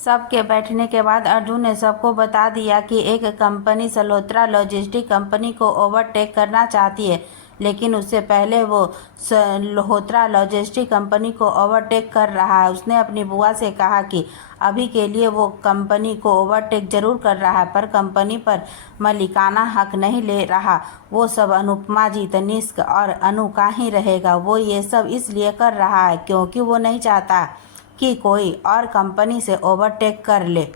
सबके बैठने के बाद अर्जुन ने सबको बता दिया कि एक कंपनी सल्होत्रा लॉजिस्टिक कंपनी को ओवरटेक करना चाहती है, लेकिन उससे पहले वो सल्होत्रा लॉजिस्टिक कंपनी को ओवरटेक कर रहा है। उसने अपनी बुआ से कहा कि अभी के लिए वो कंपनी को ओवरटेक जरूर कर रहा है, पर कंपनी पर मालिकाना हक नहीं ले रहा। वो सब अनुपमा जी, तनिष्क और अनु का ही रहेगा। वो ये सब इसलिए कर रहा है क्योंकि वो नहीं चाहता कि कोई और कंपनी से ओवरटेक कर ले।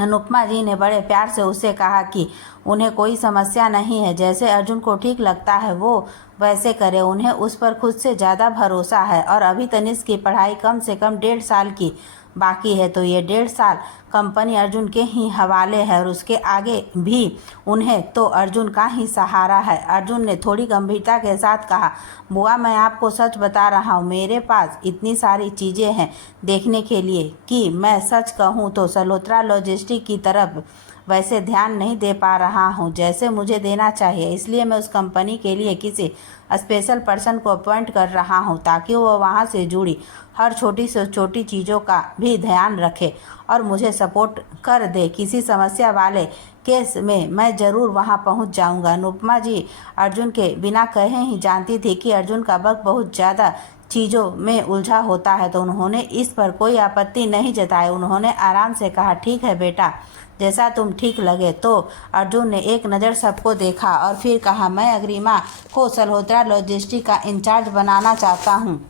अनुपमा जी ने बड़े प्यार से उससे कहा कि उन्हें कोई समस्या नहीं है, जैसे अर्जुन को ठीक लगता है वो वैसे करे। उन्हें उस पर खुद से ज़्यादा भरोसा है और अभी तनिष्क की पढ़ाई कम से कम 1.5 साल की बाकी है, तो ये 1.5 साल कंपनी अर्जुन के ही हवाले है और उसके आगे भी उन्हें तो अर्जुन का ही सहारा है। अर्जुन ने थोड़ी गंभीरता के साथ कहा, बुआ मैं आपको सच बता रहा हूँ, मेरे पास इतनी सारी चीज़ें हैं देखने के लिए कि मैं सच कहूँ तो सल्होत्रा लॉजिस्टिक की तरफ वैसे ध्यान नहीं दे पा रहा हूँ जैसे मुझे देना चाहिए। इसलिए मैं उस कंपनी के लिए किसी स्पेशल पर्सन को अपॉइंट कर रहा हूँ ताकि वो वहाँ से जुड़ी हर छोटी से छोटी चीज़ों का भी ध्यान रखे और मुझे सपोर्ट कर दे। किसी समस्या वाले केस में मैं ज़रूर वहाँ पहुँच जाऊँगा। अनुपमा जी अर्जुन के बिना कहे ही जानती थी कि अर्जुन का वक्त बहुत ज़्यादा चीज़ों में उलझा होता है, तो उन्होंने इस पर कोई आपत्ति नहीं जताई। उन्होंने आराम से कहा, ठीक है बेटा, जैसा तुम ठीक लगे। तो अर्जुन ने एक नज़र सबको देखा और फिर कहा, मैं अग्रिमा को सल्होत्रा लॉजिस्टिक का इंचार्ज बनाना चाहता हूँ।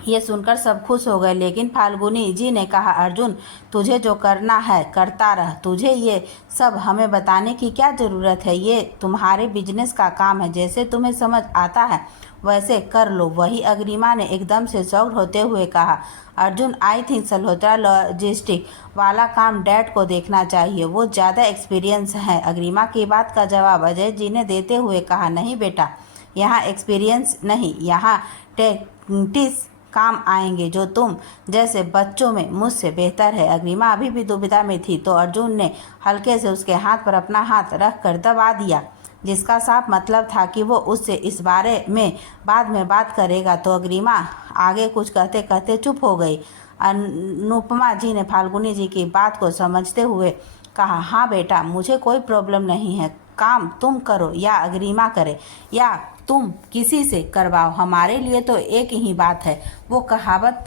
ये सुनकर सब खुश हो गए, लेकिन फाल्गुनी जी ने कहा, अर्जुन तुझे जो करना है करता रह, तुझे ये सब हमें बताने की क्या ज़रूरत है। ये तुम्हारे बिजनेस का काम है, जैसे तुम्हें समझ आता है वैसे कर लो। वही अग्रिमा ने एकदम से शॉक्ड होते हुए कहा, अर्जुन आई थिंक सल्होत्रा लॉजिस्टिक वाला काम डैड को देखना चाहिए, वो ज़्यादा एक्सपीरियंस है। अग्रिमा की बात का जवाब अजय जी ने देते हुए कहा, नहीं बेटा, यहाँ एक्सपीरियंस नहीं, यहाँ टेक्टिक्स काम आएंगे जो तुम जैसे बच्चों में मुझसे बेहतर है। अग्रिमा अभी भी दुविधा में थी, तो अर्जुन ने हल्के से उसके हाथ पर अपना हाथ रख कर दबा दिया, जिसका साफ मतलब था कि वो उससे इस बारे में बाद में बात करेगा। तो अग्रिमा आगे कुछ कहते कहते चुप हो गई। अनुपमा जी ने फाल्गुनी जी की बात को समझते हुए कहा, हाँ बेटा, मुझे कोई प्रॉब्लम नहीं है, काम तुम करो या अग्रिमा करे या तुम किसी से करवाओ, हमारे लिए तो एक ही बात है। वो कहावत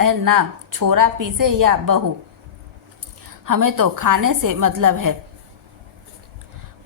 है ना, छोरा पीसे या बहू, हमें तो खाने से मतलब है।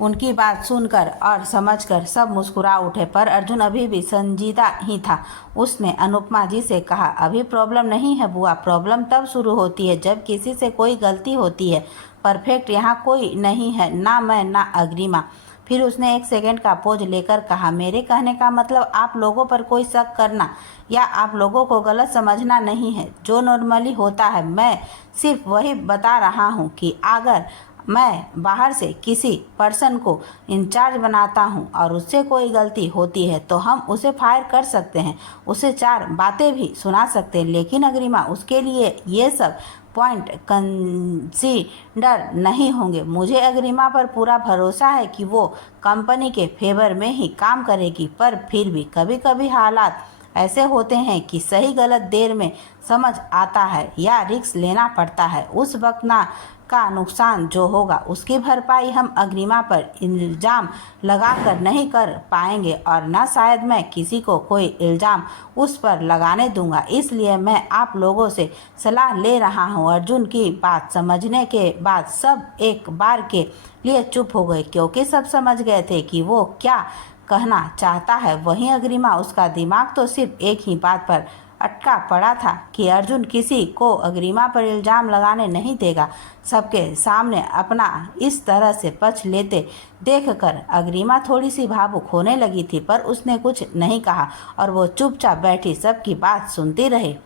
उनकी बात सुनकर और समझकर सब मुस्कुरा उठे, पर अर्जुन अभी भी संजीदा ही था। उसने अनुपमा जी से कहा, अभी प्रॉब्लम नहीं है बुआ, प्रॉब्लम तब शुरू होती है जब किसी से कोई गलती होती है। परफेक्ट यहाँ कोई नहीं है, ना मैं ना अग्रिमा। फिर उसने 1 सेकंड का पोज लेकर कहा, मेरे कहने का मतलब आप लोगों पर कोई शक करना या आप लोगों को गलत समझना नहीं है। जो नॉर्मली होता है मैं सिर्फ वही बता रहा हूँ कि अगर मैं बाहर से किसी पर्सन को इंचार्ज बनाता हूं और उससे कोई गलती होती है तो हम उसे फायर कर सकते हैं, उसे 4 बातें भी सुना सकते हैं, लेकिन अग्रिमा उसके लिए ये सब पॉइंट कंसीडर नहीं होंगे। मुझे अग्रिमा पर पूरा भरोसा है कि वो कंपनी के फेवर में ही काम करेगी, पर फिर भी कभी कभी हालात ऐसे होते हैं कि सही गलत देर में समझ आता है या रिस्क लेना पड़ता है। उस वक्त ना का नुकसान जो होगा उसकी भरपाई हम अग्रिमा पर इल्ज़ाम लगाकर नहीं कर पाएंगे और ना शायद मैं किसी को कोई इल्ज़ाम उस पर लगाने दूंगा। इसलिए मैं आप लोगों से सलाह ले रहा हूं। अर्जुन की बात समझने के बाद सब एक बार के लिए चुप हो गए, क्योंकि सब समझ गए थे कि वो क्या कहना चाहता है। वहीं अग्रिमा, उसका दिमाग तो सिर्फ एक ही बात पर अटका पड़ा था कि अर्जुन किसी को अग्रिमा पर इल्ज़ाम लगाने नहीं देगा। सबके सामने अपना इस तरह से पक्ष लेते देखकर अग्रिमा थोड़ी सी भावुक होने लगी थी, पर उसने कुछ नहीं कहा और वो चुपचाप बैठी सबकी बात सुनती रही।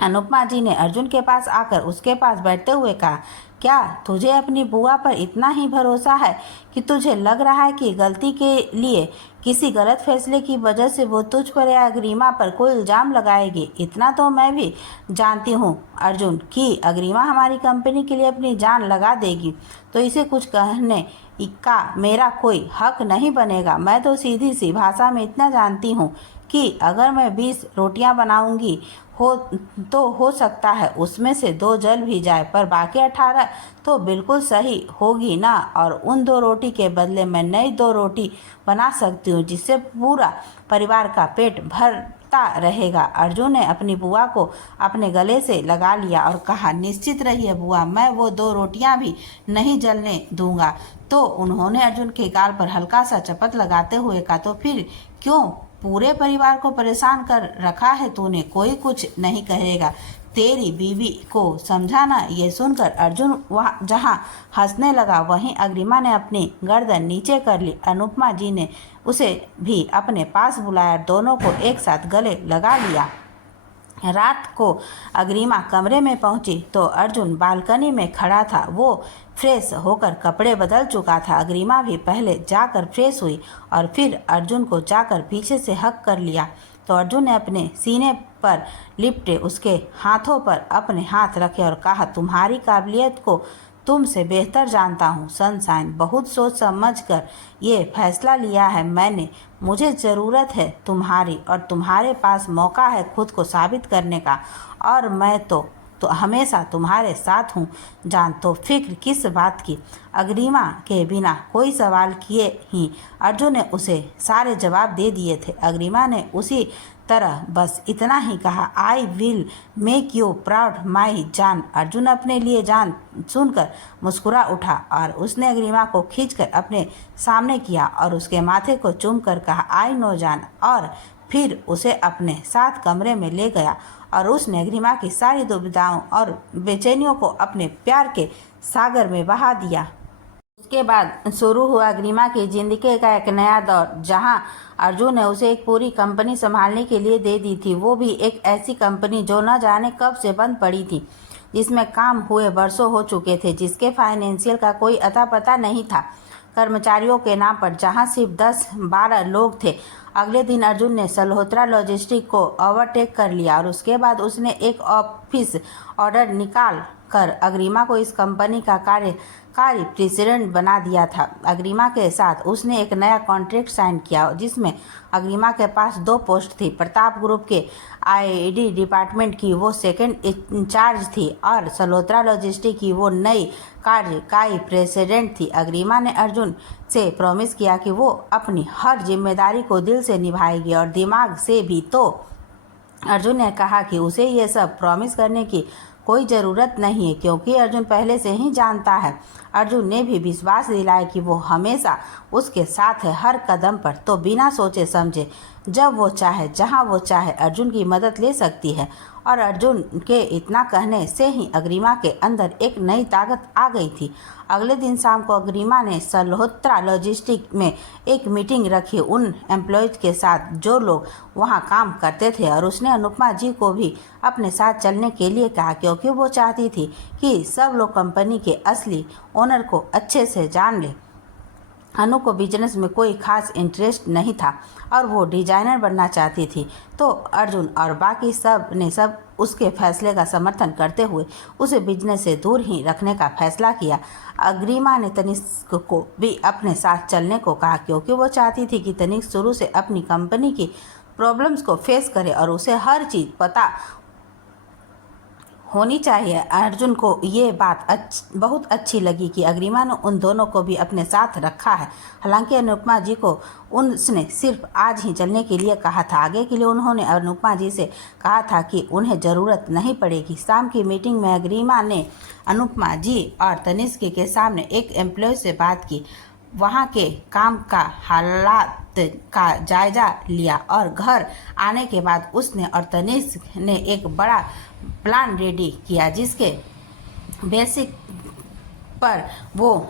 अनुपमा जी ने अर्जुन के पास आकर उसके पास बैठते हुए कहा, क्या तुझे अपनी बुआ पर इतना ही भरोसा है कि तुझे लग रहा है कि गलती के लिए किसी गलत फैसले की वजह से वो तुझ पर या अग्रिमा पर कोई इल्ज़ाम लगाएगी? इतना तो मैं भी जानती हूँ अर्जुन कि अग्रिमा हमारी कंपनी के लिए अपनी जान लगा देगी, तो इसे कुछ कहने का मेरा कोई हक नहीं बनेगा। मैं तो सीधी सी भाषा में इतना जानती हूँ कि अगर मैं 20 रोटियां बनाऊंगी हो सकता है उसमें से 2 जल भी जाए, पर बाकी 18 तो बिल्कुल सही होगी ना। और उन 2 रोटी के बदले मैं नई 2 रोटी बना सकती हूँ, जिससे पूरा परिवार का पेट भरता रहेगा। अर्जुन ने अपनी बुआ को अपने गले से लगा लिया और कहा, निश्चित रहिए बुआ, मैं वो 2 रोटियां भी नहीं जलने दूंगा। तो उन्होंने अर्जुन के गाल पर हल्का सा चपत लगाते हुए कहा, तो फिर क्यों पूरे परिवार को परेशान कर रखा है तूने? कोई कुछ नहीं कहेगा, तेरी बीवी को समझाना। ये सुनकर अर्जुन वहाँ जहाँ हंसने लगा वहीं अग्रिमा ने अपनी गर्दन नीचे कर ली। अनुपमा जी ने उसे भी अपने पास बुलाया, दोनों को एक साथ गले लगा लिया। रात को अग्रिमा कमरे में पहुंची तो अर्जुन बालकनी में खड़ा था। वो फ्रेश होकर कपड़े बदल चुका था। अग्रिमा भी पहले जाकर फ्रेश हुई और फिर अर्जुन को जाकर पीछे से हक कर लिया। तो अर्जुन ने अपने सीने पर लिपटे उसके हाथों पर अपने हाथ रखे और कहा, तुम्हारी काबिलियत को तुमसे बेहतर जानता हूँ सनशाइन। बहुत सोच समझ कर ये फैसला लिया है मैंने। मुझे ज़रूरत है तुम्हारी और तुम्हारे पास मौका है खुद को साबित करने का, और मैं तो हमेशा तुम्हारे साथ हूँ जान। तो फिक्र किस बात की? अग्रिमा के बिना कोई सवाल किए ही अर्जुन ने उसे सारे जवाब दे दिए थे। अग्रिमा ने उसी तरह बस इतना ही कहा, I will make you proud माई जान। अर्जुन अपने लिए जान सुनकर मुस्कुरा उठा और उसने अग्रिमा को खींचकर अपने सामने किया और उसके माथे को चूम कर कहा, आई नो जान। और फिर उसे अपने साथ कमरे में ले गया और उसने अग्रिमा की सारी दुविधाओं और बेचैनियों को अपने प्यार के सागर में बहा दिया। उसके बाद शुरू हुआ अग्रिमा की जिंदगी का एक नया दौर, जहां अर्जुन ने उसे एक पूरी कंपनी संभालने के लिए दे दी थी। वो भी एक ऐसी कंपनी जो न जाने कब से बंद पड़ी थी, जिसमें काम हुए बरसों हो चुके थे, जिसके फाइनेंशियल का कोई अता पता नहीं था। कर्मचारियों के नाम पर जहां सिर्फ 10-12 लोग थे। अगले दिन अर्जुन ने सल्होत्रा लॉजिस्टिक को ओवरटेक कर लिया और उसके बाद उसने एक ऑफिस ऑर्डर निकाल कर अग्रिमा को इस कंपनी का कार्यकारी प्रेसिडेंट बना दिया था। अग्रिमा के साथ उसने एक नया कॉन्ट्रैक्ट साइन किया जिसमें अग्रिमा के पास 2 पोस्ट थी। प्रताप ग्रुप के आईडी डिपार्टमेंट की वो सेकंड इंचार्ज थी और सल्होत्रा लॉजिस्टिक की वो नई कार्यकारी प्रेसिडेंट थी। अग्रिमा ने अर्जुन से प्रॉमिस किया कि वो अपनी हर जिम्मेदारी को दिल से निभाएगी और दिमाग से भी। तो अर्जुन ने कहा कि उसे ये सब प्रॉमिस करने की कोई ज़रूरत नहीं है, क्योंकि अर्जुन पहले से ही जानता है। अर्जुन ने भी विश्वास दिलाया कि वो हमेशा उसके साथ है हर कदम पर। तो बिना सोचे समझे जब वो चाहे जहां वो चाहे अर्जुन की मदद ले सकती है। और अर्जुन के इतना कहने से ही अग्रिमा के अंदर एक नई ताकत आ गई थी। अगले दिन शाम को अग्रिमा ने सल्होत्रा लॉजिस्टिक में एक मीटिंग रखी उन एम्प्लॉयज़ के साथ जो लोग वहां काम करते थे, और उसने अनुपमा जी को भी अपने साथ चलने के लिए कहा, क्योंकि वो चाहती थी कि सब लोग कंपनी के असली ओनर को अच्छे से जान ले। अनु को बिजनेस में कोई खास इंटरेस्ट नहीं था और वो डिजाइनर बनना चाहती थी। तो अर्जुन और बाकी सब उसके फैसले का समर्थन करते हुए उसे बिजनेस से दूर ही रखने का फैसला किया। अग्रिमा ने तनिष्क को भी अपने साथ चलने को कहा, क्योंकि वो चाहती थी कि तनिष्क शुरू से अपनी कंपनी की प्रॉब्लम्स को फेस करे और उसे हर चीज़ पता होनी चाहिए। अर्जुन को ये बात बहुत अच्छी लगी कि अग्रिमा ने उन दोनों को भी अपने साथ रखा है। हालांकि अनुपमा जी को उसने सिर्फ आज ही चलने के लिए कहा था, आगे के लिए उन्होंने अनुपमा जी से कहा था कि उन्हें ज़रूरत नहीं पड़ेगी। शाम की मीटिंग में अग्रिमा ने अनुपमा जी और तनिष्क के सामने एक एम्प्लॉय से बात की, वहाँ के काम का हालात का जायजा लिया और घर आने के बाद उसने और तनिष्क ने एक बड़ा प्लान रेडी किया, जिसके बेसिक पर वो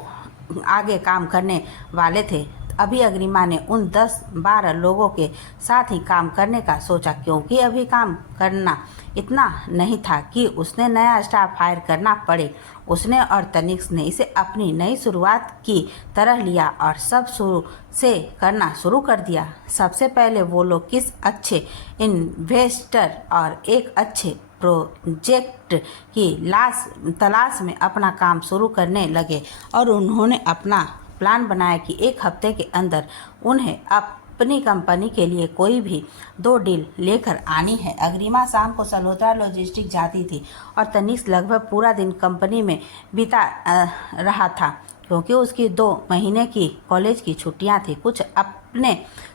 आगे काम करने वाले थे। अभी अग्रिमा ने उन 10-12 लोगों के साथ ही काम करने का सोचा, क्योंकि अभी काम करना इतना नहीं था कि उसने नया स्टाफ हायर करना पड़े। उसने और तनिष्क ने इसे अपनी नई शुरुआत की तरह लिया और सब शुरू से करना शुरू कर दिया। सबसे पहले वो लोग किस अच्छे इन्वेस्टर और एक अच्छे प्रोजेक्ट की तलाश में अपना काम शुरू करने लगे और उन्होंने अपना प्लान बनाया कि 1 हफ्ते के अंदर उन्हें अपनी कंपनी के लिए कोई भी 2 डील लेकर आनी है। अग्रिमा शाम को सल्होत्रा लॉजिस्टिक जाती थी और तनिष्क लगभग पूरा दिन कंपनी में बिता रहा था, क्योंकि उसकी 2 महीने की कॉलेज की छुट्टियां थी। कुछ अपने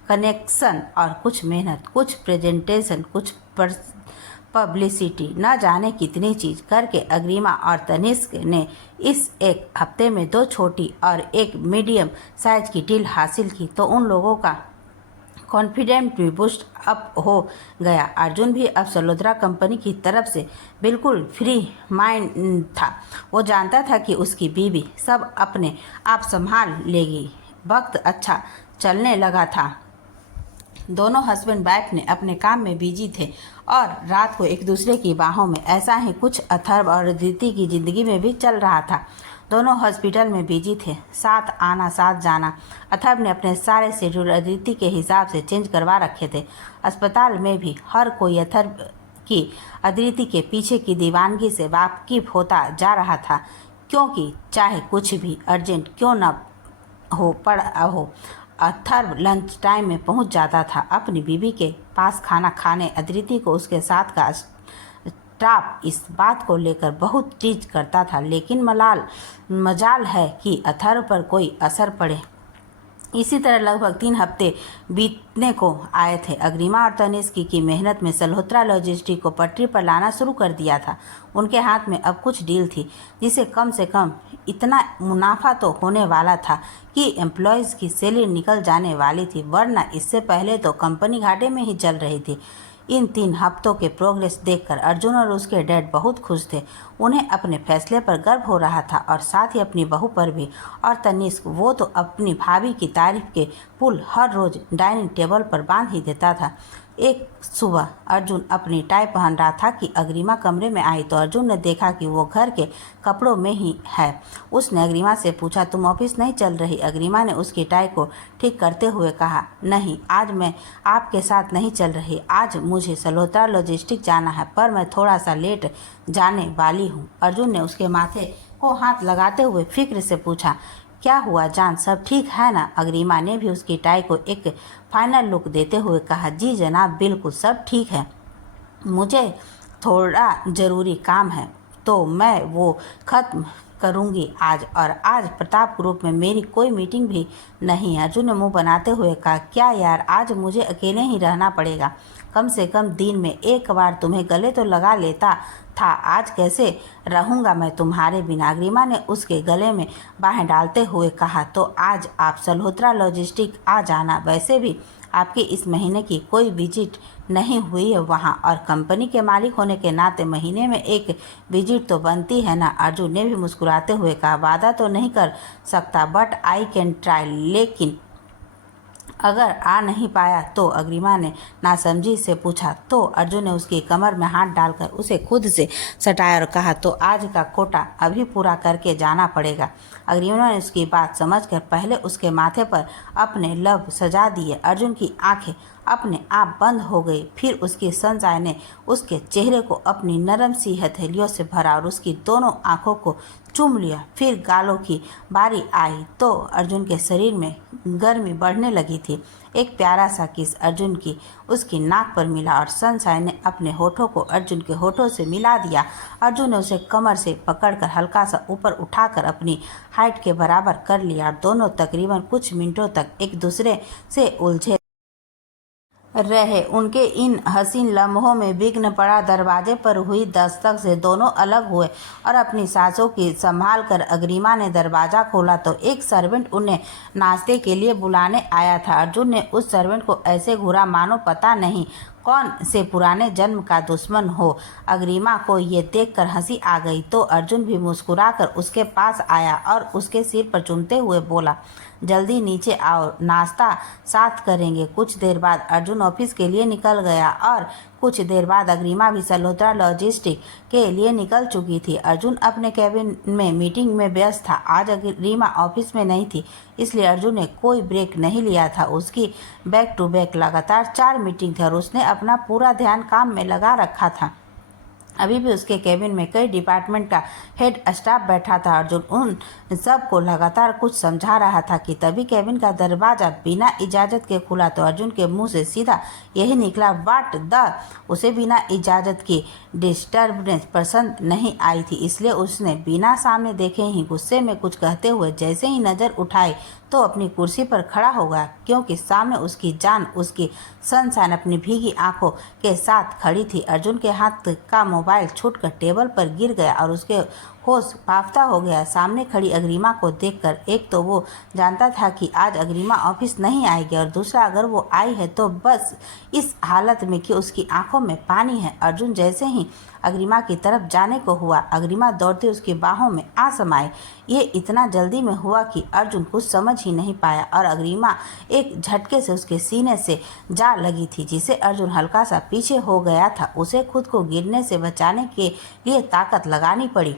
कनेक्शन और कुछ मेहनत, कुछ प्रेजेंटेशन, कुछ पब्लिसिटी, न जाने कितनी चीज़ करके अग्रिमा और तनिष्क ने इस एक हफ्ते में 2 छोटी और एक मीडियम साइज की डील हासिल की तो उन लोगों का कॉन्फिडेंस भी बूस्ट अप हो गया। अर्जुन भी अब सल्होत्रा कंपनी की तरफ से बिल्कुल फ्री माइंड था। वो जानता था कि उसकी बीवी सब अपने आप संभाल लेगी। वक्त अच्छा चलने लगा था। दोनों हस्बैंड वाइफ ने अपने काम में बिजी थे और रात को एक दूसरे की बाहों में। ऐसा ही कुछ अथर्व और अदिति की ज़िंदगी में भी चल रहा था। दोनों हॉस्पिटल में बिजी थे, साथ आना साथ जाना। अथर्व ने अपने सारे शेड्यूल अदिति के हिसाब से चेंज करवा रखे थे। अस्पताल में भी हर कोई अथर्व की अदिति के पीछे की दीवानगी से वाकिफ होता जा रहा था, क्योंकि चाहे कुछ भी अर्जेंट क्यों न हो, अथर्व लंच टाइम में पहुंच जाता था अपनी बीवी के पास खाना खाने। अदिति को उसके साथ का स्टाफ इस बात को लेकर बहुत टीज करता था, लेकिन मजाल है कि अथर्व पर कोई असर पड़े। इसी तरह लगभग 3 हफ्ते बीतने को आए थे। अग्रिमा और तनिष्क की मेहनत में सल्होत्रा लॉजिस्टिक को पटरी पर लाना शुरू कर दिया था। उनके हाथ में अब कुछ डील थी जिसे कम से कम इतना मुनाफा तो होने वाला था कि एम्प्लॉयज़ की सैलरी निकल जाने वाली थी, वरना इससे पहले तो कंपनी घाटे में ही चल रही थी। इन 3 हफ्तों के प्रोग्रेस देखकर अर्जुन और उसके डैड बहुत खुश थे। उन्हें अपने फैसले पर गर्व हो रहा था और साथ ही अपनी बहू पर भी। और तनिष्क, वो तो अपनी भाभी की तारीफ के पुल हर रोज डाइनिंग टेबल पर बांध ही देता था। एक सुबह अर्जुन अपनी टाई पहन रहा था कि अग्रिमा कमरे में आई तो अर्जुन ने देखा कि वो घर के कपड़ों में ही है। उसने अग्रिमा से पूछा, तुम ऑफिस नहीं चल रही? अग्रिमा ने उसकी टाई को ठीक करते हुए कहा, नहीं, आज मैं आपके साथ नहीं चल रही। आज मुझे सल्होत्रा लॉजिस्टिक जाना है, पर मैं थोड़ा सा लेट जाने वाली हूँ। अर्जुन ने उसके माथे को हाथ लगाते हुए फिक्र से पूछा, क्या हुआ जान, सब ठीक है ना? अग्रिमा ने भी उसकी टाई को एक फाइनल लुक देते हुए कहा, जी जनाब, बिल्कुल सब ठीक है। मुझे थोड़ा ज़रूरी काम है तो मैं वो ख़त्म करूंगी आज, और आज प्रताप ग्रुप में मेरी कोई मीटिंग भी नहीं है। अर्जुन ने मुंह बनाते हुए कहा, क्या यार, आज मुझे अकेले ही रहना पड़ेगा। कम से कम दिन में एक बार तुम्हें गले तो लगा लेता था, आज कैसे रहूँगा मैं तुम्हारे बिना? अग्रिमा ने उसके गले में बाहें डालते हुए कहा, तो आज आप सल्होत्रा लॉजिस्टिक आ जाना। वैसे भी आपकी इस महीने की कोई विजिट नहीं हुई है वहाँ, और कंपनी के मालिक होने के नाते महीने में एक विजिट तो बनती है ना। अर्जुन ने भी मुस्कुराते हुए कहा, वादा तो नहीं कर सकता, बट आई कैन ट्राई। लेकिन अगर आ नहीं पाया तो? अग्रिमा ने नासमझी से पूछा। तो अर्जुन ने उसकी कमर में हाथ डालकर उसे खुद से सटाया और कहा, तो आज का कोटा अभी पूरा करके जाना पड़ेगा। अग्रिमा ने उसकी बात समझकर पहले उसके माथे पर अपने लब सजा दिए। अर्जुन की आंखें अपने आप बंद हो गई। फिर उसकी सनसाई ने उसके चेहरे को अपनी नरम सी हथेलियों से भरा और उसकी दोनों आंखों को चूम लिया। फिर गालों की बारी आई तो अर्जुन के शरीर में गर्मी बढ़ने लगी थी। एक प्यारा सा किस अर्जुन की उसकी नाक पर मिला और सनसाई ने अपने होठों को अर्जुन के होठों से मिला दिया। अर्जुन ने उसे कमर से पकड़कर हल्का सा ऊपर उठाकर अपनी हाइट के बराबर कर लिया और दोनों तकरीबन कुछ मिनटों तक एक दूसरे से उलझे रहे। उनके इन हसीन लम्हों में विघ्न पड़ा। दरवाजे पर हुई दस्तक से दोनों अलग हुए और अपनी सांसों की संभाल कर अग्रिमा ने दरवाज़ा खोला तो एक सर्वेंट उन्हें नाश्ते के लिए बुलाने आया था। अर्जुन ने उस सर्वेंट को ऐसे घूरा मानो पता नहीं कौन से पुराने जन्म का दुश्मन हो। अग्रिमा को ये देखकर हंसी आ गई तो अर्जुन भी मुस्कुराकर उसके पास आया और उसके सिर पर चूमते हुए बोला, जल्दी नीचे आओ, नाश्ता साथ करेंगे। कुछ देर बाद अर्जुन ऑफिस के लिए निकल गया और कुछ देर बाद अग्रिमा भी सल्होत्रा लॉजिस्टिक के लिए निकल चुकी थी। अर्जुन अपने कैबिन में मीटिंग में व्यस्त था। आज अग्रिमा ऑफिस में नहीं थी, इसलिए अर्जुन ने कोई ब्रेक नहीं लिया था। उसकी बैक टू बैक लगातार 4 मीटिंग थी और उसने अपना पूरा ध्यान काम में लगा रखा था। अभी भी उसके केबिन में कई डिपार्टमेंट का हेड स्टाफ बैठा था। अर्जुन उन सबको लगातार कुछ समझा रहा था कि तभी केबिन का दरवाजा बिना इजाज़त के खुला तो अर्जुन के मुंह से सीधा यही निकला, व्हाट द। उसे बिना इजाज़त की डिस्टर्बेंस पसंद नहीं आई थी, इसलिए उसने बिना सामने देखे ही गुस्से में कुछ कहते हुए जैसे ही नज़र उठाई तो अपनी कुर्सी पर खड़ा हो गया, क्योंकि सामने उसकी जान, उसकी सनशाइन अपनी भीगी आंखों के साथ खड़ी थी। अर्जुन के हाथ का मोबाइल छूटकर टेबल पर गिर गया और उसके होश फाफ्ता हो गया सामने खड़ी अग्रिमा को देखकर। एक तो वो जानता था कि आज अग्रिमा ऑफिस नहीं आएगी और दूसरा अगर वो आई है तो बस इस हालत में कि उसकी आंखों में पानी है। अर्जुन जैसे ही अग्रिमा की तरफ जाने को हुआ, अग्रिमा दौड़ते उसकी बाहों में आ समाई। ये इतना जल्दी में हुआ कि अर्जुन कुछ समझ ही नहीं पाया और अग्रिमा एक झटके से उसके सीने से जा लगी थी, जिसे अर्जुन हल्का सा पीछे हो गया था। उसे खुद को गिरने से बचाने के लिए ताकत लगानी पड़ी,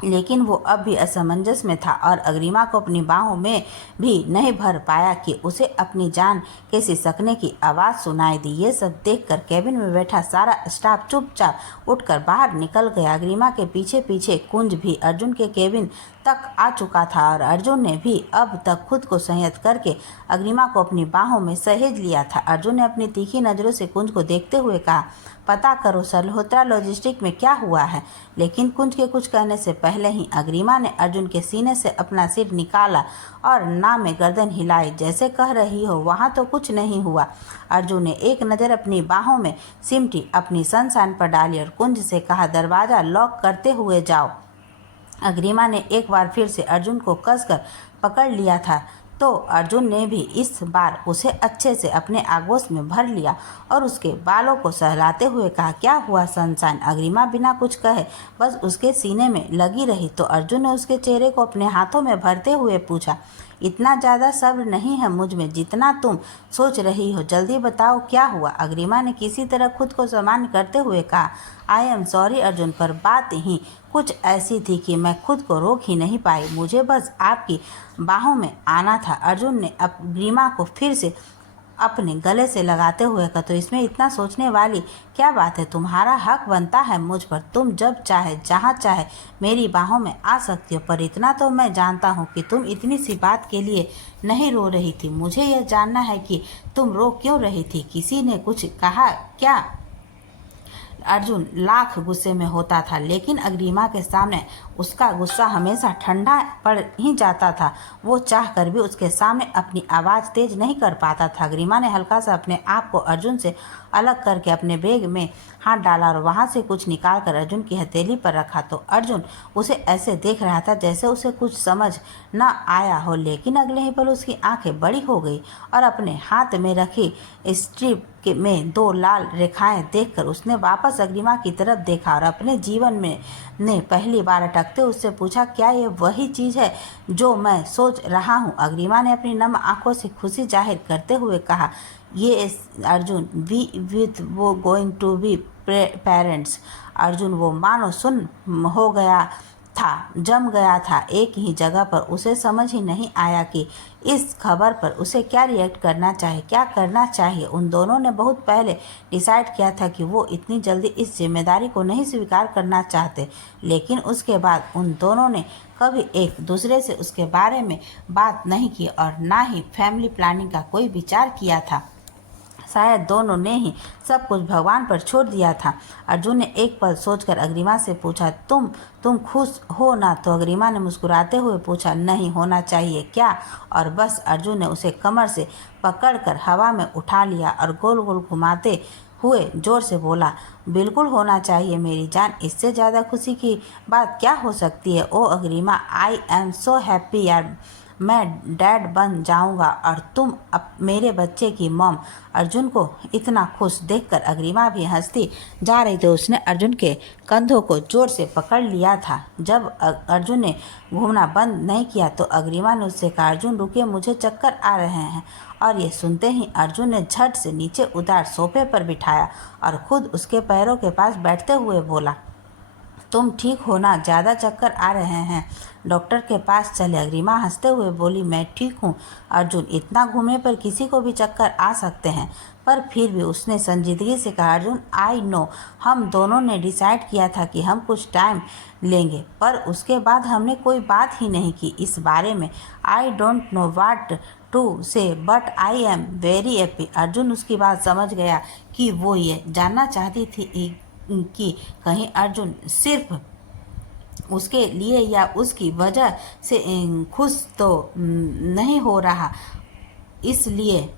लेकिन वो अब भी असमंजस में था और अग्रिमा को अपनी बाहों में भी नहीं भर पाया कि उसे अपनी जान के सिसकने की आवाज़ सुनाई दी। ये सब देखकर केबिन में बैठा सारा स्टाफ चुपचाप उठकर बाहर निकल गया। अग्रिमा के पीछे पीछे कुंज भी अर्जुन के केबिन तक आ चुका था और अर्जुन ने भी अब तक खुद को संयत करके अग्रिमा को अपनी बाहों में सहेज लिया था। अर्जुन ने अपनी तीखी नज़रों से कुंज को देखते हुए कहा, पता करो सल्होत्रा लॉजिस्टिक में क्या हुआ है। लेकिन कुंज के कुछ कहने से पहले ही अग्रिमा ने अर्जुन के सीने से अपना सिर निकाला और ना में गर्दन हिलाई, जैसे कह रही हो वहाँ तो कुछ नहीं हुआ। अर्जुन ने एक नज़र अपनी बाहों में सिमटी अपनी सनशाइन पर डाली और कुंज से कहा, दरवाज़ा लॉक करते हुए जाओ। अग्रिमा ने एक बार फिर से अर्जुन को कसकर पकड़ लिया था तो अर्जुन ने भी इस बार उसे अच्छे से अपने आगोश में भर लिया और उसके बालों को सहलाते हुए कहा, क्या हुआ सनशाइन। अग्रिमा बिना कुछ कहे बस उसके सीने में लगी रही तो अर्जुन ने उसके चेहरे को अपने हाथों में भरते हुए पूछा, इतना ज़्यादा सब्र नहीं है मुझ में जितना तुम सोच रही हो, जल्दी बताओ क्या हुआ। अग्रिमा ने किसी तरह खुद को सामान्य करते हुए कहा, आई एम सॉरी अर्जुन, पर बात ही कुछ ऐसी थी कि मैं खुद को रोक ही नहीं पाई, मुझे बस आपकी बाहों में आना था। अर्जुन ने अग्रिमा को फिर से अपने गले से लगाते हुए कहा, तो इसमें इतना सोचने वाली क्या बात है, तुम्हारा हक बनता है मुझ पर, तुम जब चाहे जहाँ चाहे मेरी बाहों में आ सकती हो, पर इतना तो मैं जानता हूँ कि तुम इतनी सी बात के लिए नहीं रो रही थी। मुझे यह जानना है कि तुम रो क्यों रही थी, किसी ने कुछ कहा क्या। अर्जुन लाख गुस्से में होता था, लेकिन अग्रिमा के सामने उसका गुस्सा हमेशा ठंडा पड़ ही जाता था। वो चाह कर भी उसके सामने अपनी आवाज़ तेज नहीं कर पाता था। अग्रिमा ने हल्का सा अपने आप को अर्जुन से अलग करके अपने बैग में हाथ डाला और वहाँ से कुछ निकाल कर अर्जुन की हथेली पर रखा तो अर्जुन उसे ऐसे देख रहा था जैसे उसे कुछ समझ न आया हो, लेकिन अगले ही पल उसकी आंखें बड़ी हो गई और अपने हाथ में रखी स्ट्रिप में दो लाल रेखाएं देखकर उसने वापस अग्रिमा की तरफ देखा और अपने जीवन में ने पहली बार अटकते उससे पूछा, क्या ये वही चीज़ है जो मैं सोच रहा हूँ। अग्रिमा ने अपनी नम आंखों से खुशी जाहिर करते हुए कहा, ये अर्जुन, वी विथ वो going to be parents. Arjun वो मानो सुन हो गया था, जम गया था एक ही जगह पर। उसे समझ ही नहीं आया कि इस खबर पर उसे क्या रिएक्ट करना चाहिए, क्या करना चाहिए। उन दोनों ने बहुत पहले डिसाइड किया था कि वो इतनी जल्दी इस जिम्मेदारी को नहीं स्वीकार करना चाहते, लेकिन उसके बाद उन दोनों ने कभी एक दूसरे से उसके बारे में बात नहीं की और ना ही फैमिली प्लानिंग का कोई विचार किया था। शायद दोनों ने ही सब कुछ भगवान पर छोड़ दिया था। अर्जुन ने एक पल सोचकर अग्रिमा से पूछा, तुम खुश हो ना। तो अग्रिमा ने मुस्कुराते हुए पूछा, नहीं होना चाहिए क्या। और बस अर्जुन ने उसे कमर से पकड़कर हवा में उठा लिया और गोल गोल घुमाते हुए जोर से बोला, बिल्कुल होना चाहिए मेरी जान, इससे ज़्यादा खुशी की बात क्या हो सकती है। ओ Agrima, I am so happy यार, मैं डैड बन जाऊंगा और तुम अब मेरे बच्चे की मॉम। अर्जुन को इतना खुश देखकर अग्रिमा भी हंसती जा रही थी। उसने अर्जुन के कंधों को जोर से पकड़ लिया था। जब अर्जुन ने घूमना बंद नहीं किया तो अग्रिमा ने उससे कहा, अर्जुन रुकिए, मुझे चक्कर आ रहे हैं। और ये सुनते ही अर्जुन ने झट से नीचे उतार सोफे पर बिठाया और खुद उसके पैरों के पास बैठते हुए बोला, तुम ठीक हो ना, ज़्यादा चक्कर आ रहे हैं, डॉक्टर के पास चले। अग्रिमा हंसते हुए बोली, मैं ठीक हूँ अर्जुन, इतना घूमने पर किसी को भी चक्कर आ सकते हैं, पर पर फिर भी उसने संजीदगी से कहा, अर्जुन आई नो, हम दोनों ने डिसाइड किया था कि हम कुछ टाइम लेंगे, पर उसके बाद हमने कोई बात ही नहीं की इस बारे में। I don't know what to say but I am very happy. Arjun उसकी बात समझ गया कि वो ये जानना चाहती थी कि कहीं अर्जुन सिर्फ उसके लिए या उसकी वजह से खुश तो नहीं हो रहा। इसलिए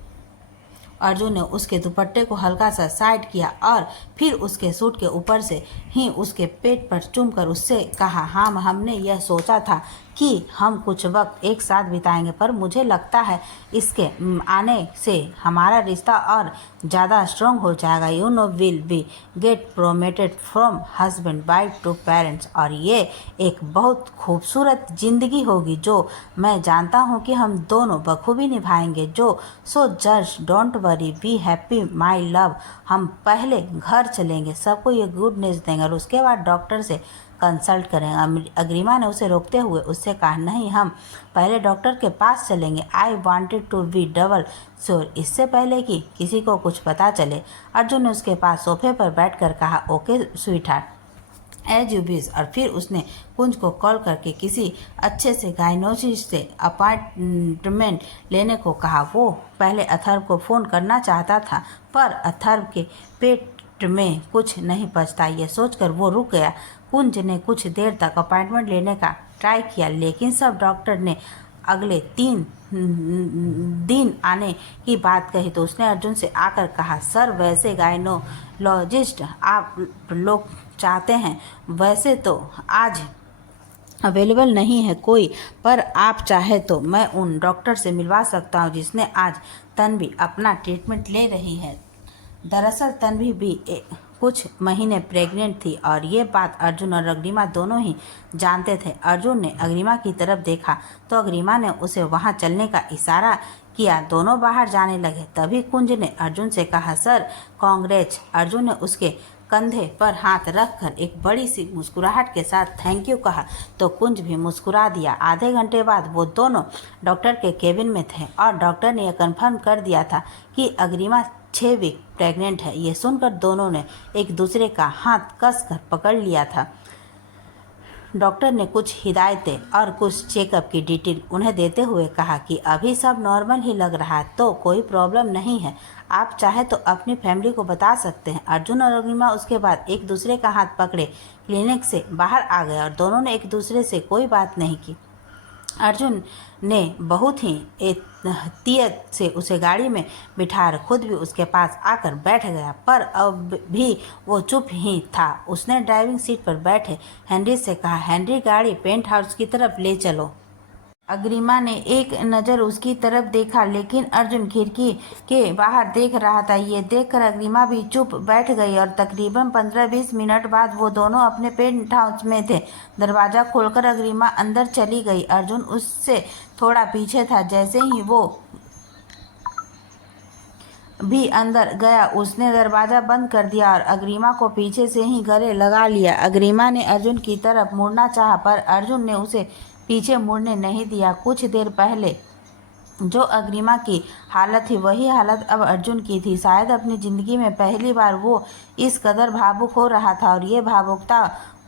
अर्जुन ने उसके दुपट्टे को हल्का सा साइड किया और फिर उसके सूट के ऊपर से ही उसके पेट पर चूमकर उससे कहा, हाँ हमने यह सोचा था कि हम कुछ वक्त एक साथ बिताएंगे, पर मुझे लगता है इसके आने से हमारा रिश्ता और ज़्यादा स्ट्रॉन्ग हो जाएगा। You know will be get promoted from husband wife to parents, और ये एक बहुत खूबसूरत ज़िंदगी होगी जो मैं जानता हूँ कि हम दोनों बखूबी निभाएंगे। जो so just don't worry, be happy my love. हम पहले घर चलेंगे, सबको ये गुड न्यूज़ देंगे और उसके बाद डॉक्टर से कंसल्ट करेंगे। अग्रिमा ने उसे रोकते हुए उससे कहा, नहीं हम पहले डॉक्टर के पास चलेंगे। I wanted to be double sure, इससे पहले कि किसी को कुछ पता चले। अर्जुन ने उसके पास सोफे पर बैठकर कहा, okay sweetheart as you wish. और फिर उसने कुंज को कॉल करके किसी अच्छे से गायनोलॉजिस्ट से अपॉइंटमेंट लेने को कहा। वो पहले अथर्व को फ़ोन करना चाहता था, पर अथर्व के पेट में कुछ नहीं पचता, ये सोचकर वो रुक गया। कुंज ने कुछ देर तक अपॉइंटमेंट लेने का ट्राई किया, लेकिन सब डॉक्टर ने अगले 3 दिन आने की बात कही तो उसने अर्जुन से आकर कहा, सर वैसे गायनोलॉजिस्ट आप लोग चाहते हैं वैसे तो आज अवेलेबल नहीं है कोई, पर आप चाहे तो मैं उन डॉक्टर से मिलवा सकता हूँ जिसने आज तन्वी अपना ट्रीटमेंट ले रही है। दरअसल तन्वी भी कुछ महीने प्रेग्नेंट थी और ये बात अर्जुन और अग्रिमा दोनों ही जानते थे। अर्जुन ने अग्रिमा की तरफ देखा तो अग्रिमा ने उसे वहां चलने का इशारा किया। दोनों बाहर जाने लगे। तभी कुंज ने अर्जुन से कहा, सर कांग्रेच। अर्जुन ने उसके कंधे पर हाथ रखकर एक बड़ी सी मुस्कुराहट के साथ थैंक यू कहा तो कुंज भी मुस्कुरा दिया। आधे घंटे बाद वो दोनों डॉक्टर के केबिन में थे और डॉक्टर ने यह कन्फर्म कर दिया था कि अग्रिमा 6 वीक प्रेग्नेंट है। ये सुनकर दोनों ने एक दूसरे का हाथ कसकर पकड़ लिया था। डॉक्टर ने कुछ हिदायतें और कुछ चेकअप की डिटेल उन्हें देते हुए कहा कि अभी सब नॉर्मल ही लग रहा है, तो कोई प्रॉब्लम नहीं है। आप चाहे तो अपनी फैमिली को बता सकते हैं। अर्जुन और अग्रिमा उसके बाद एक दूसरे का हाथ पकड़े क्लिनिक से बाहर आ गए और दोनों ने एक दूसरे से कोई बात नहीं की। अर्जुन ने बहुत ही एहतियात से उसे गाड़ी में बिठाकर खुद भी उसके पास आकर बैठ गया, पर अब भी वो चुप ही था। उसने ड्राइविंग सीट पर बैठे हेनरी से कहा, हेनरी गाड़ी पेंट हाउस की तरफ ले चलो। अग्रिमा ने एक नज़र उसकी तरफ देखा, लेकिन अर्जुन खिड़की के बाहर देख रहा था। ये देखकर अग्रिमा भी चुप बैठ गई और तकरीबन 15-20 मिनट बाद वो दोनों अपने पेंट हाउस में थे। दरवाज़ा खोलकर अग्रिमा अंदर चली गई। अर्जुन उससे थोड़ा पीछे था। जैसे ही वो भी अंदर गया उसने दरवाज़ा बंद कर दिया और अग्रिमा को पीछे से ही गले लगा लिया। अग्रिमा ने अर्जुन की तरफ मुड़ना चाहा, पर अर्जुन ने उसे पीछे मुड़ने नहीं दिया। कुछ देर पहले जो अग्रिमा की हालत थी वही हालत अब अर्जुन की थी। शायद अपनी ज़िंदगी में पहली बार वो इस कदर भावुक हो रहा था और ये भावुकता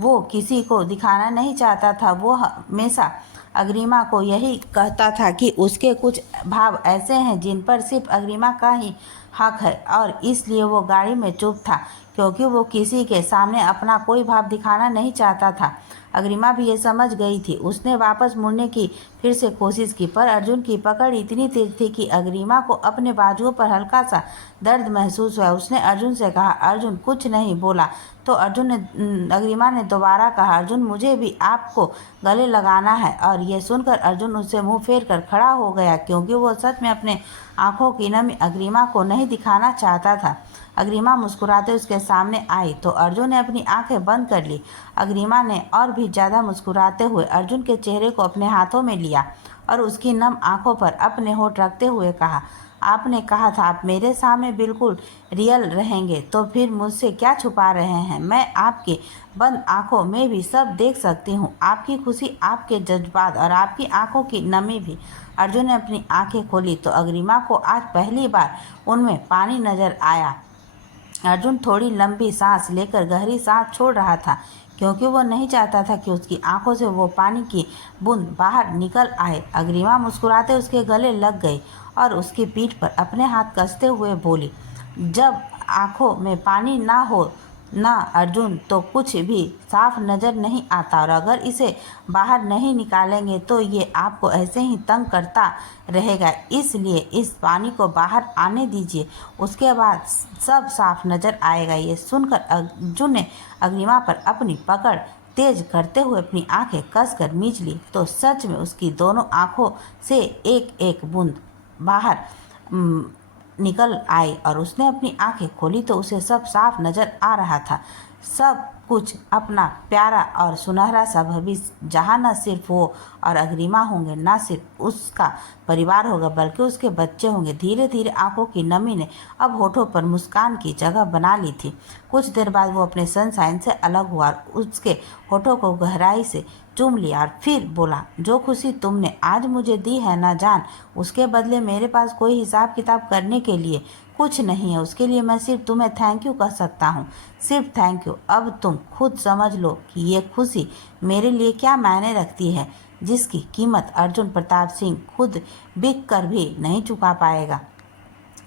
वो किसी को दिखाना नहीं चाहता था। वो हमेशा अग्रिमा को यही कहता था कि उसके कुछ भाव ऐसे हैं जिन पर सिर्फ अग्रिमा का ही हक है, और इसलिए वो गाड़ी में चुप था क्योंकि वो किसी के सामने अपना कोई भाव दिखाना नहीं चाहता था। अग्रिमा भी ये समझ गई थी। उसने वापस मुड़ने की फिर से कोशिश की, पर अर्जुन की पकड़ इतनी तेज थी कि अग्रिमा को अपने बाजुओं पर हल्का सा दर्द महसूस हुआ। उसने अर्जुन से कहा, अर्जुन कुछ नहीं बोला तो अग्रिमा ने दोबारा कहा, अर्जुन मुझे भी आपको गले लगाना है। और ये सुनकर अर्जुन उससे मुंह फेर कर खड़ा हो गया क्योंकि वो सच में अपने आंखों की नमी अग्रिमा को नहीं दिखाना चाहता था। अग्रिमा मुस्कुराते उसके सामने आई तो अर्जुन ने अपनी आंखें बंद कर ली। अग्रिमा ने और भी ज़्यादा मुस्कुराते हुए अर्जुन के चेहरे को अपने हाथों में लिया और उसकी नम आंखों पर अपने होठ रखते हुए कहा, आपने कहा था आप मेरे सामने बिल्कुल रियल रहेंगे, तो फिर मुझसे क्या छुपा रहे हैं? मैं आपकी बंद आंखों में भी सब देख सकती हूँ, आपकी खुशी, आपके जज्बात और आपकी आंखों की नमी भी। अर्जुन ने अपनी आंखें खोली तो अग्रिमा को आज पहली बार उनमें पानी नजर आया। अर्जुन थोड़ी लंबी सांस लेकर गहरी सांस छोड़ रहा था, क्योंकि वो नहीं चाहता था कि उसकी आंखों से वो पानी की बूंद बाहर निकल आए। अग्रिमा मुस्कुराते उसके गले लग गई और उसकी पीठ पर अपने हाथ कसते हुए बोली, जब आंखों में पानी ना हो ना अर्जुन, तो कुछ भी साफ नजर नहीं आता, और अगर इसे बाहर नहीं निकालेंगे तो ये आपको ऐसे ही तंग करता रहेगा। इसलिए इस पानी को बाहर आने दीजिए, उसके बाद सब साफ नजर आएगा। ये सुनकर अर्जुन ने अग्निमा पर अपनी पकड़ तेज करते हुए अपनी आंखें कसकर मींच ली, तो सच में उसकी दोनों आंखों से एक एक बूंद बाहर निकल आई, और उसने अपनी आंखें खोली तो उसे सब साफ नजर आ रहा था। सब कुछ अपना प्यारा और सुनहरा सा भविष्य, जहाँ न सिर्फ वो और अग्रिमा होंगे, ना सिर्फ उसका परिवार होगा, बल्कि उसके बच्चे होंगे। धीरे धीरे आंखों की नमी ने अब होठों पर मुस्कान की जगह बना ली थी। कुछ देर बाद वो अपने सनशाइन से अलग हुआ और उसके होठों को गहराई से चूम लिया और फिर बोला, जो खुशी तुमने आज मुझे दी है ना जान, उसके बदले मेरे पास कोई हिसाब किताब करने के लिए कुछ नहीं है। उसके लिए मैं सिर्फ तुम्हें थैंक यू कह सकता हूँ, सिर्फ थैंक यू। अब तुम खुद समझ लो कि ये खुशी मेरे लिए क्या मायने रखती है, जिसकी कीमत अर्जुन प्रताप सिंह खुद बिक कर भी नहीं चुका पाएगा।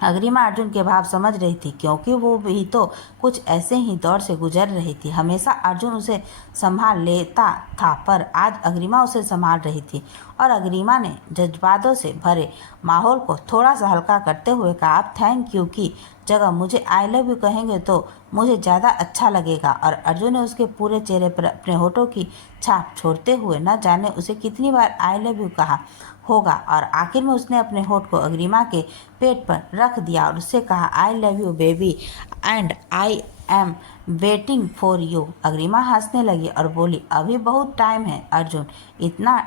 अग्रिमा अर्जुन के भाव समझ रही थी, क्योंकि वो भी तो कुछ ऐसे ही दौर से गुजर रही थी। हमेशा अर्जुन उसे संभाल लेता था, पर आज अग्रिमा उसे संभाल रही थी। और अग्रिमा ने जज्बातों से भरे माहौल को थोड़ा सा हल्का करते हुए कहा, आप थैंक यू की जगह मुझे आई लव यू कहेंगे तो मुझे ज़्यादा अच्छा लगेगा। और अर्जुन ने उसके पूरे चेहरे पर अपने होठों की छाप छोड़ते हुए न जाने उसे कितनी बार आई लव यू कहा होगा, और आखिर में उसने अपने होठ को अग्रिमा के पेट पर रख दिया और उससे कहा, I love you baby and I am waiting for you. Agrima हंसने लगी और बोली, अभी बहुत टाइम है अर्जुन, इतना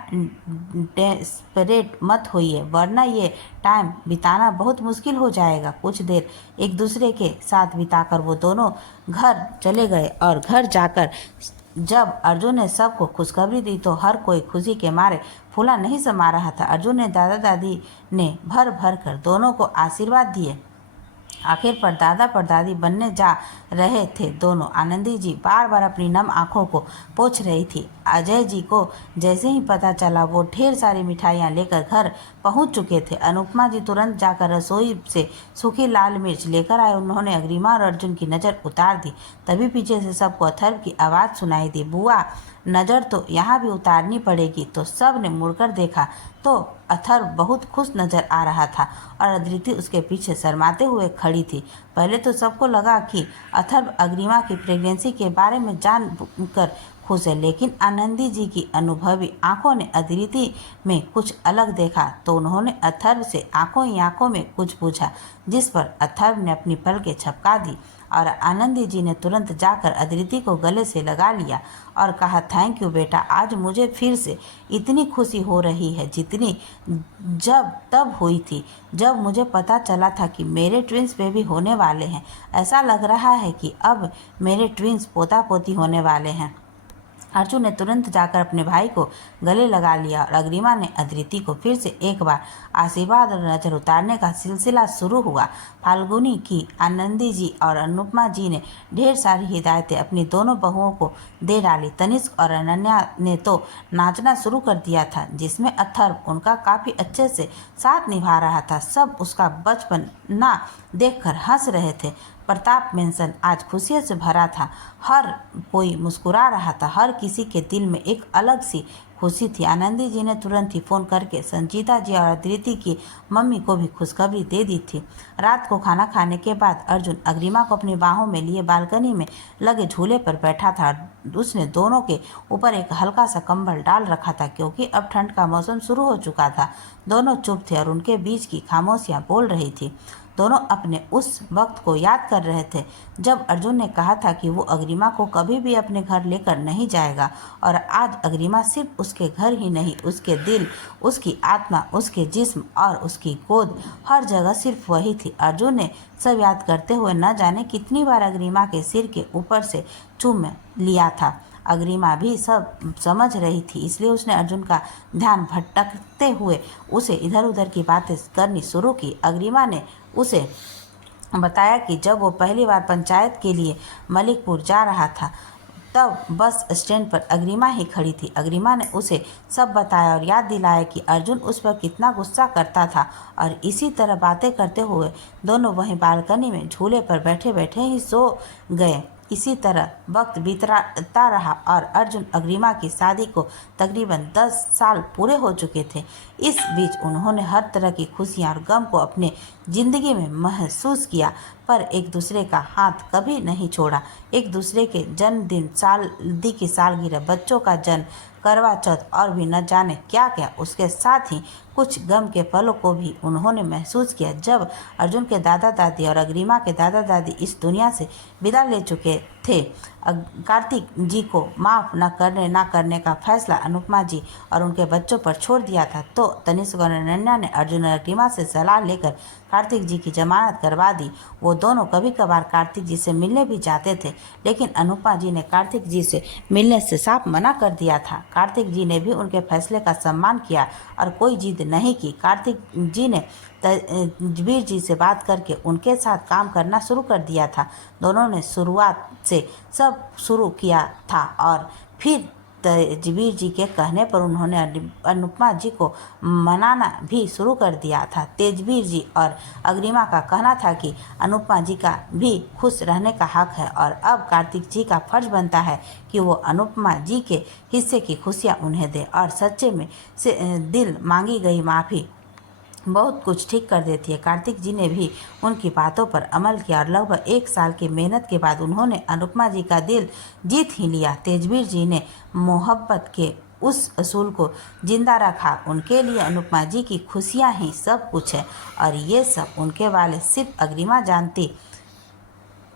डेस्परेट मत होइए, वरना ये टाइम बिताना बहुत मुश्किल हो जाएगा। कुछ देर एक दूसरे के साथ बिताकर वो दोनों घर चले गए, और घर जाकर जब अर्जुन ने सबको खुशखबरी दी तो हर कोई खुशी के मारे फूला नहीं समा रहा था। अर्जुन ने दादा दादी ने भर भर कर दोनों को आशीर्वाद दिए। आखिर पर दादा परदादी बनने जा रहे थे दोनों। आनंदी जी बार बार अपनी नम आंखों को पोंछ रही थी। अजय जी को जैसे ही पता चला वो ढेर सारी मिठाइयाँ लेकर घर पहुंच चुके थे। अनुपमा जी तुरंत जाकर रसोई से सूखी लाल मिर्च लेकर आए। उन्होंने अग्रिमा और अर्जुन की नज़र उतार दी। तभी पीछे से सबको अथर्व की आवाज़ सुनाई दी, बुआ नज़र तो यहाँ भी उतारनी पड़ेगी। तो सब ने मुड़कर देखा तो अथर्व बहुत खुश नजर आ रहा था और अदिति उसके पीछे शर्माते हुए खड़ी थी। पहले तो सबको लगा कि अथर्व अग्रिमा की प्रेगनेंसी के बारे में जानकर खुश है, लेकिन आनंदी जी की अनुभवी आंखों ने अदिति में कुछ अलग देखा, तो उन्होंने अथर्व से आंखों ही आंखों में कुछ पूछा, जिस पर अथर्व ने अपनी पलकें झपका दी और आनंदी जी ने तुरंत जाकर अदिति को गले से लगा लिया और कहा, थैंक यू बेटा, आज मुझे फिर से इतनी खुशी हो रही है जितनी जब तब हुई थी जब मुझे पता चला था कि मेरे ट्विंस बेबी होने वाले हैं। ऐसा लग रहा है कि अब मेरे ट्विंस पोता पोती होने वाले हैं। अर्जुन ने तुरंत जाकर अपने भाई को गले लगा लिया और अग्रिमा ने अदिति को फिर से एक बार आशीर्वाद और नजर उतारने का सिलसिला शुरू हुआ। फाल्गुनी की आनंदी जी और अनुपमा जी ने ढेर सारी हिदायतें अपनी दोनों बहुओं को दे डाली। तनिष्क और अनन्या ने तो नाचना शुरू कर दिया था, जिसमें अथर्व उनका काफ़ी अच्छे से साथ निभा रहा था। सब उसका बचपन ना देखकर हंस रहे थे। प्रताप मेंशन आज खुशियों से भरा था। हर कोई मुस्कुरा रहा था। हर किसी के दिल में एक अलग सी खुशी थी। आनंदी जी ने तुरंत ही फ़ोन करके संजीता जी और अदिति की मम्मी को भी खुशखबरी दे दी थी। रात को खाना खाने के बाद अर्जुन अग्रिमा को अपनी बाहों में लिए बालकनी में लगे झूले पर बैठा था। उसने दोनों के ऊपर एक हल्का सा कंबल डाल रखा था, क्योंकि अब ठंड का मौसम शुरू हो चुका था। दोनों चुप थे और उनके बीच की खामोशियाँ बोल रही थी। दोनों अपने उस वक्त को याद कर रहे थे जब अर्जुन ने कहा था कि वो अग्रिमा को कभी भी अपने घर लेकर नहीं जाएगा। और आज अग्रिमा सिर्फ उसके घर ही नहीं, उसके दिल, उसकी आत्मा, उसके जिस्म और उसकी गोद, हर जगह सिर्फ वही थी। अर्जुन ने सब याद करते हुए न जाने कितनी बार अग्रिमा के सिर के ऊपर से चूम लिया था। अग्रिमा भी सब समझ रही थी, इसलिए उसने अर्जुन का ध्यान भटकते हुए उसे इधर उधर की बातें करनी शुरू की। अग्रिमा ने उसे बताया कि जब वो पहली बार पंचायत के लिए मलिकपुर जा रहा था तब बस स्टैंड पर अग्रिमा ही खड़ी थी। अग्रिमा ने उसे सब बताया और याद दिलाया कि अर्जुन उस पर कितना गुस्सा करता था। और इसी तरह बातें करते हुए दोनों वहीं बालकनी में झूले पर बैठे बैठे ही सो गए। इसी तरह वक्त बीतता रहा और अर्जुन अग्रिमा की शादी को तकरीबन 10 साल पूरे हो चुके थे। इस बीच उन्होंने हर तरह की खुशियां और गम को अपने जिंदगी में महसूस किया, पर एक दूसरे का हाथ कभी नहीं छोड़ा। एक दूसरे के जन्मदिन, शादी की सालगिरह, बच्चों का जन्म, करवा चौथ और भी न जाने क्या क्या। उसके साथ ही कुछ गम के पलों को भी उन्होंने महसूस किया जब अर्जुन के दादा दादी और अग्रिमा के दादा दादी इस दुनिया से विदा ले चुके थे। कार्तिक जी को माफ़ न करने का फैसला अनुपमा जी और उनके बच्चों पर छोड़ दिया था, तो तनिष्क और अनन्या ने अर्जुन और अग्रिमा से सलाह लेकर कार्तिक जी की जमानत करवा दी। वो दोनों कभी कभार कार्तिक जी से मिलने भी जाते थे, लेकिन अनुपमा जी ने कार्तिक जी से मिलने से साफ मना कर दिया था। कार्तिक जी ने भी उनके फैसले का सम्मान किया और कोई जिद नहीं की। कार्तिक जी ने तजवीर जी से बात करके उनके साथ काम करना शुरू कर दिया था। दोनों ने शुरुआत से सब शुरू किया था और फिर तजवीर जी के कहने पर उन्होंने अनुपमा जी को मनाना भी शुरू कर दिया था। तेजवीर जी और अग्रिमा का कहना था कि अनुपमा जी का भी खुश रहने का हक है और अब कार्तिक जी का फर्ज बनता है कि वो अनुपमा जी के हिस्से की खुशियाँ उन्हें दे। और सच्चे में से दिल मांगी गई माफ़ी बहुत कुछ ठीक कर देती है। कार्तिक जी ने भी उनकी बातों पर अमल किया और लगभग 1 साल की मेहनत के बाद उन्होंने अनुपमा जी का दिल जीत ही लिया। तेजवीर जी ने मोहब्बत के उस असूल को जिंदा रखा। उनके लिए अनुपमा जी की खुशियाँ ही सब कुछ है और ये सब उनके वाले सिर्फ अग्रिमा जानती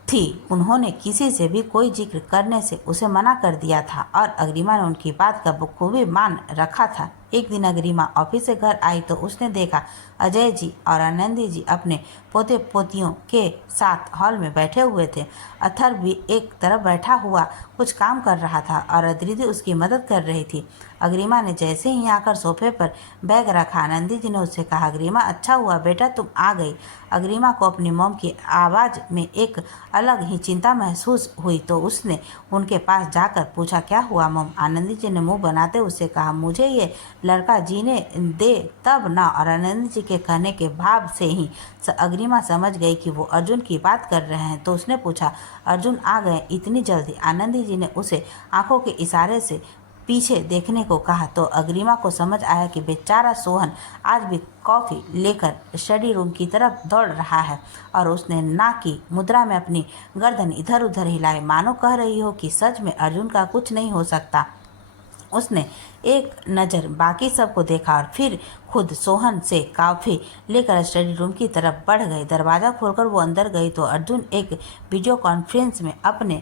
थी। उन्होंने किसी से भी कोई जिक्र करने से उसे मना कर दिया था और अग्रिमा ने उनकी बात का बखूबी मान रखा था। एक दिन अग्रिमा ऑफिस से घर आई तो उसने देखा अजय जी और आनंदी जी अपने पोते पोतियों के साथ हॉल में बैठे हुए थे। अथर भी एक तरफ बैठा हुआ कुछ काम कर रहा था और अद्रिति उसकी मदद कर रही थी। अग्रिमा ने जैसे ही आकर सोफे पर बैग रखा, आनंदी जी ने उससे कहा, अग्रिमा अच्छा हुआ बेटा तुम आ गई। अग्रिमा को अपनी मॉम की आवाज़ में एक अलग ही चिंता महसूस हुई तो उसने उनके पास जाकर पूछा, क्या हुआ मॉम? आनंदी जी ने मुंह बनाते उससे कहा, मुझे ये लड़का जीने दे तब ना। और आनंदी जी के कहने के भाव से ही अग्रिमा समझ गई कि वो अर्जुन की बात कर रहे हैं, तो उसने पूछा, अर्जुन आ गए इतनी जल्दी? आनंदी जी ने उसे आंखों के इशारे से पीछे देखने को कहा तो अग्रिमा को समझ आया कि बेचारा सोहन आज भी कॉफ़ी लेकर स्टडी रूम की तरफ दौड़ रहा है और उसने ना की मुद्रा में अपनी गर्दन इधर उधर हिलाई, मानो कह रही हो कि सच में अर्जुन का कुछ नहीं हो सकता। उसने एक नज़र बाकी सबको देखा और फिर खुद सोहन से कॉफ़ी लेकर स्टडी रूम की तरफ बढ़ गई। दरवाज़ा खोलकर वो अंदर गई तो अर्जुन एक वीडियो कॉन्फ्रेंस में अपने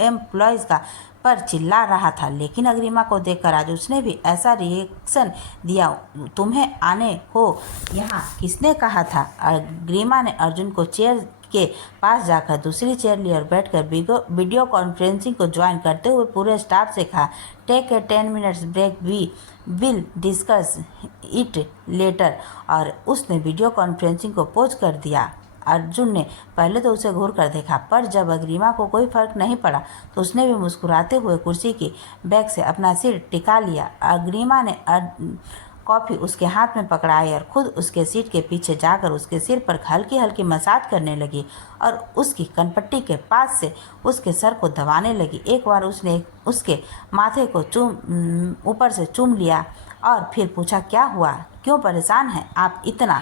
एम्प्लॉयज़ का पर चिल्ला रहा था, लेकिन अग्रिमा को देखकर आज उसने भी ऐसा रिएक्शन दिया। तुम्हें आने को यहाँ किसने कहा था? अग्रिमा ने अर्जुन को चेयर के पास जाकर दूसरी चेयर ली और बैठकर वीडियो कॉन्फ्रेंसिंग को ज्वाइन करते हुए पूरे स्टाफ से कहा, take a 10 minutes break, we will discuss it later. और उसने वीडियो कॉन्फ्रेंसिंग को पोज कर दिया। अर्जुन ने पहले तो उसे घूर कर देखा, पर जब अग्रिमा को कोई फर्क नहीं पड़ा तो उसने भी मुस्कुराते हुए कुर्सी की बैग से अपना सिर टिका लिया। अग्रिमा ने कॉफ़ी उसके हाथ में पकड़ाई और खुद उसके सीट के पीछे जाकर उसके सिर पर हल्की हल्की मसाज करने लगी और उसकी कनपट्टी के पास से उसके सर को दबाने लगी। एक बार उसने उसके माथे को ऊपर से चूम लिया और फिर पूछा, क्या हुआ? क्यों परेशान हैं आप इतना?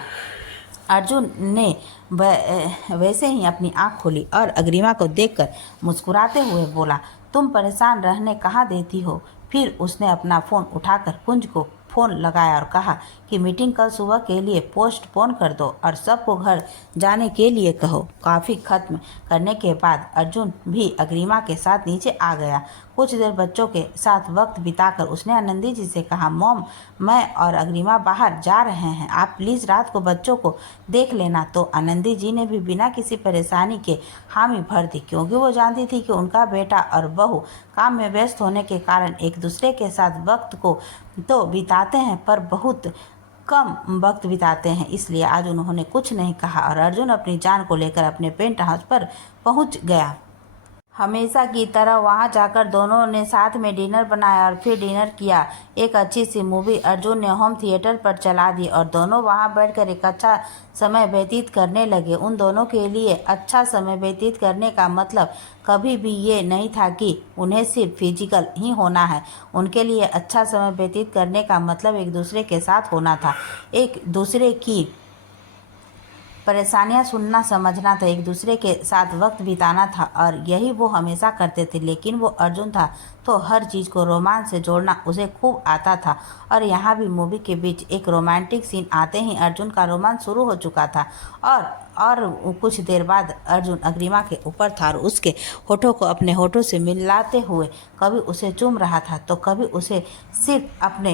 अर्जुन ने वैसे ही अपनी आँख खोली और अग्रिमा को देखकर मुस्कुराते हुए बोला, तुम परेशान रहने कहाँ देती हो? फिर उसने अपना फ़ोन उठाकर कुंज को फ़ोन लगाया और कहा कि मीटिंग कल सुबह के लिए पोस्टपोन कर दो और सबको घर जाने के लिए कहो। कॉफ़ी खत्म करने के बाद अर्जुन भी अग्रिमा के साथ नीचे आ गया। कुछ देर बच्चों के साथ वक्त बिताकर उसने आनंदी जी से कहा, मॉम, मैं और अग्रिमा बाहर जा रहे हैं, आप प्लीज़ रात को बच्चों को देख लेना। तो आनंदी जी ने भी बिना किसी परेशानी के हामी भर दी, क्योंकि वो जानती थी कि उनका बेटा और बहू काम में व्यस्त होने के कारण एक दूसरे के साथ वक्त को तो बिताते हैं पर बहुत कम वक्त बिताते हैं। इसलिए आज उन्होंने कुछ नहीं कहा और अर्जुन अपनी जान को लेकर अपने पेंट हाउस पर पहुंच गया। हमेशा की तरह वहां जाकर दोनों ने साथ में डिनर बनाया और फिर डिनर किया। एक अच्छी सी मूवी अर्जुन ने होम थिएटर पर चला दी और दोनों वहां बैठकर एक अच्छा समय व्यतीत करने लगे। उन दोनों के लिए अच्छा समय व्यतीत करने का मतलब कभी भी ये नहीं था कि उन्हें सिर्फ फिजिकल ही होना है। उनके लिए अच्छा समय व्यतीत करने का मतलब एक दूसरे के साथ होना था, एक दूसरे की परेशानियां सुनना समझना था, एक दूसरे के साथ वक्त बिताना था और यही वो हमेशा करते थे। लेकिन वो अर्जुन था तो हर चीज़ को रोमांस से जोड़ना उसे खूब आता था और यहाँ भी मूवी के बीच एक रोमांटिक सीन आते ही अर्जुन का रोमांस शुरू हो चुका था। और कुछ देर बाद अर्जुन अग्रिमा के ऊपर था और उसके होठों को अपने होठों से मिलाते हुए कभी उसे चूम रहा था तो कभी उसे सिर्फ अपने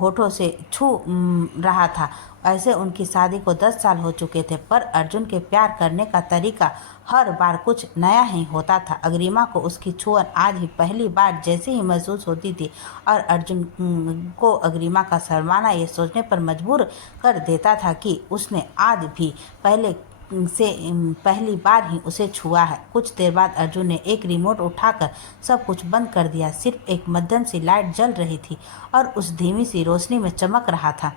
होठों से छू रहा था। ऐसे उनकी शादी को 10 साल हो चुके थे, पर अर्जुन के प्यार करने का तरीका हर बार कुछ नया ही होता था। अग्रिमा को उसकी छुअन आज ही पहली बार जैसे ही महसूस होती थी और अर्जुन को अग्रिमा का शर्माना ये सोचने पर मजबूर कर देता था कि उसने आज भी पहली बार ही उसे छुआ है। कुछ देर बाद अर्जुन ने एक रिमोट उठाकर सब कुछ बंद कर दिया। सिर्फ एक मध्यम सी लाइट जल रही थी और उस धीमी सी रोशनी में चमक रहा था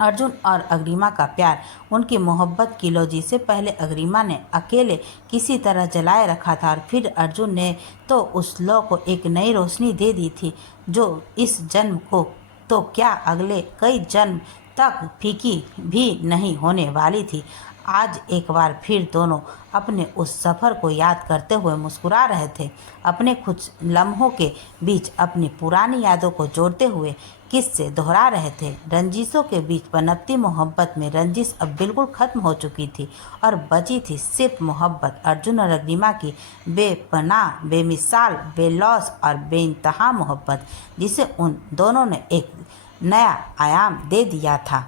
अर्जुन और अग्रिमा का प्यार, उनकी मोहब्बत की लो, जिसे पहले अग्रिमा ने अकेले किसी तरह जलाए रखा था और फिर अर्जुन ने तो उस लो को एक नई रोशनी दे दी थी जो इस जन्म को तो क्या अगले कई जन्म तक फीकी भी नहीं होने वाली थी। आज एक बार फिर दोनों अपने उस सफ़र को याद करते हुए मुस्कुरा रहे थे, अपने कुछ लम्हों के बीच अपनी पुरानी यादों को जोड़ते हुए किस्से दोहरा रहे थे। रंजिशों के बीच पनपती मोहब्बत में रंजिश अब बिल्कुल ख़त्म हो चुकी थी और बची थी सिर्फ मोहब्बत। अर्जुन और अग्निमा की बेपनाह, बेमिसाल, बेलौस और बेइंतहा मोहब्बत, जिसे उन दोनों ने एक नया आयाम दे दिया था।